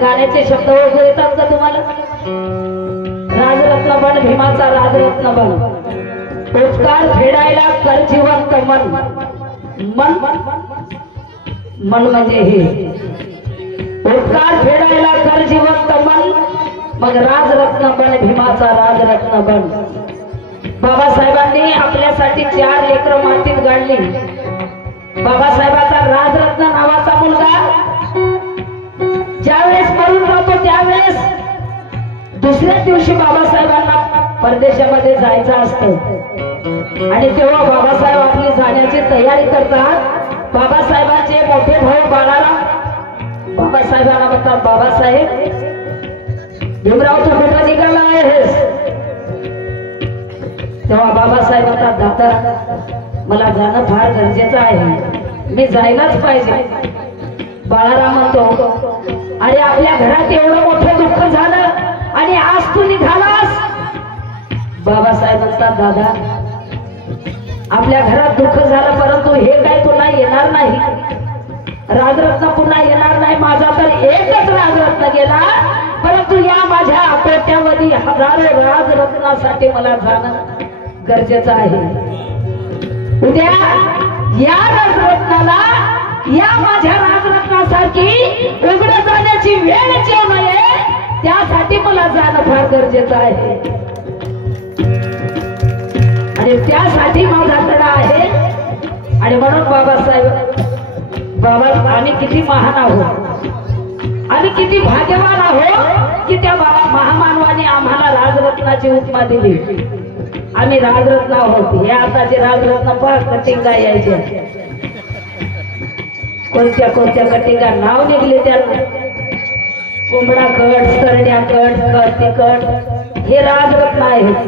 गाण्याचे शब्द ओळखू येतात का तुम्हाला? राजरत्न बन भीमाचा राजरत्न बन, उपकार फेडायला कर जिवंत मन. मन मन म्हणजे हे उपकार फेडायला कर जिवंत मन, मग राजरत्न बन भीमाचा राजरत्न बन. बाबासाहेबांनी आपल्यासाठी 4 लेकरं मातीत गाडली. बाबासाहेबाचा राजरत्न नावाचा मुलगा ज्यावेळेस मरून जातो त्यावेळेस दुसऱ्या दिवशी बाबासाहेबांना परदेशामध्ये जायचं असतं आणि तेव्हा बाबासाहेब आपली जाण्याची तयारी करतात. बाबासाहेबांचे मोठे भाऊ बाळाराम बाबासाहेबांना म्हणतात, बाबासाहेब भीमराव तू कुठं निघाला आहेस? तेव्हा बाबासाहेब म्हणतात, दादा मला जाणं फार गरजेचं आहे, मी जायलाच पाहिजे. बाळाराम म्हणतो, अरे आपल्या घरात एवढं मोठं दुःख झालं आणि आज तू निघालास. बाबासाहेब म्हणतात, दादा आपल्या घरात दुःख झालं परंतु हे काय पुन्हा येणार नाही, राजरत्न पुन्हा येणार नाही. माझा तर एकच राजरत्न गेला, परंतु या माझ्या कोट्यावधी हजारो राजरत्नासाठी मला जाणं गरजेचं आहे. उद्या या राजरत्नाला, या माझ्या राजरत्नासारखी उघड जाण्याची वेळ येऊ नये, त्यासाठी मला जाणं फार गरजेचं आहे आणि त्यासाठी माझा लढा आहे. आणि म्हणून बाबासाहेब, बाबा आम्ही किती महान आहोत, आम्ही किती भाग्यवान आहोत की त्या महामानवाने आम्हाला राजरत्नाची उपमा दिली. आम्ही राजरत्न आहोत. हे आताचे राजरत्न फार कटिंग यायचे. कोणत्या कोणत्या कटिका नाव निघले त्यांना. कोंबडा कट, सरड्या कट, कळती कट, हे राजरत्न आहेत.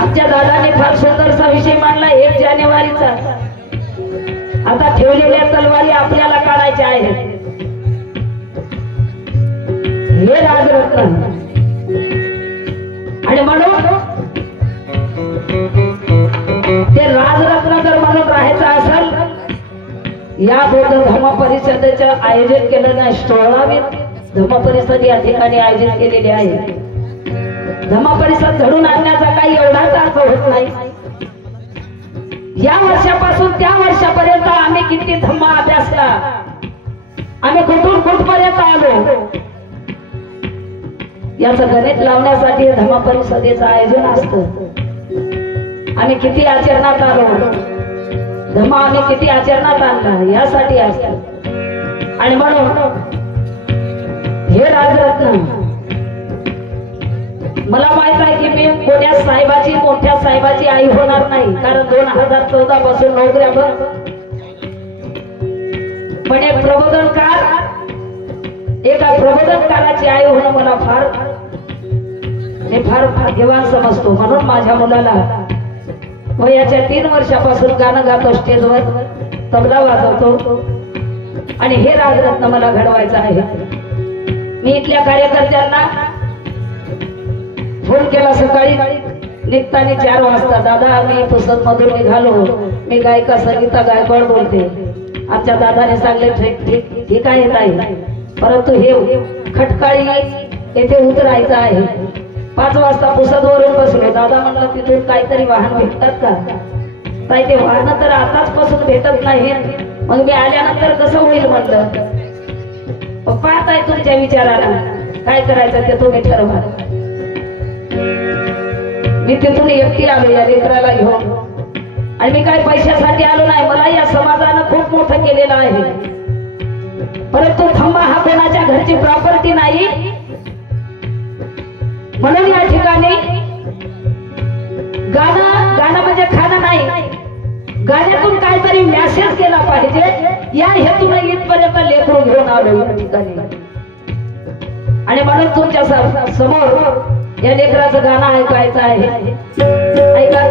आमच्या दादाने फार सुंदरसा विषय मांडला 1 जानेवारीचा. आता ठेवलेल्या तलवारी आपल्याला काढायच्या आहेत. हे राजरत्न. आणि म्हणून ते राजरत्न जर म्हणून राहायचं असेल, या बौद्ध धर्म परिषदेचं आयोजन केलं नाही. 16वी धर्म परिषद या ठिकाणी आयोजित केलेली आहे. धम्म परिषद घडून आणण्याचा काही एवढाच अर्थ होत नाही. या वर्षापासून त्या वर्षापर्यंत आम्ही किती धम्म अभ्यासला, आम्ही कुठून कुठपर्यंत आलो, याचं गणित लावण्यासाठी धम्म परिषदेचं आयोजन असतं. आम्ही किती आचरणात आलो, धम्म आम्ही किती आचरणात आणला, यासाठी असतं. आणि म्हणून हे राजरत्न, मला माहित आहे की मी कोण्या साहेबाची, मोठ्या साहेबाची आई होणार नाही, कारण 2014 पासून नोकऱ्या बंद. पण एक प्रबोधनकार, एका प्रबोधनकाराची आई होणं मला फार भाग्यवान समजतो. म्हणून माझ्या मुलाला वयाच्या 3 वर्षापासून गाणं गातो, स्टेजवर तबला वाजवतो. आणि हे राजरत्न मला घडवायचं आहे. मी इथल्या कार्यकर्त्यांना फोन केला सकाळी निघताना 4 वाजता, दादा मी पुसद मधून निघालो, मी गायिका संगीता गायकवाड बोलते. आमच्या दादाने सांगले ठीक आहे ताई, परंतु हे खटकाळी येथे उतरायचं आहे. 5 वाजता पुसद वरून बसलो. दादा म्हणलं तिथून काहीतरी वाहन भेटतात का? ताई ते वाहन तर आताच पासून भेटत नाही, मग मी आल्यानंतर कसं होईल म्हणलं. पाहत आहे तुमच्या विचाराला, काय करायचं ते तुम्ही ठरवा. मी तिथून एकटी आलो या लेकराला घेऊन. आणि मी काय पैशासाठी आलो नाही, मला या समाजानं खूप मोठं केलेलं आहे. परंतु धम्म हा कोणाच्या घरची प्रॉपर्टी नाही. म्हणून या ठिकाणी गाणं म्हणजे खाणं नाही, गाण्यातून काहीतरी मेसेज केला पाहिजे या हेतून इथपर्यंत लेकरू घेऊन आलो या ठिकाणी. आणि म्हणून तुमच्या समोर या लेकराचं गाणं ऐकायचं आहे. ऐका.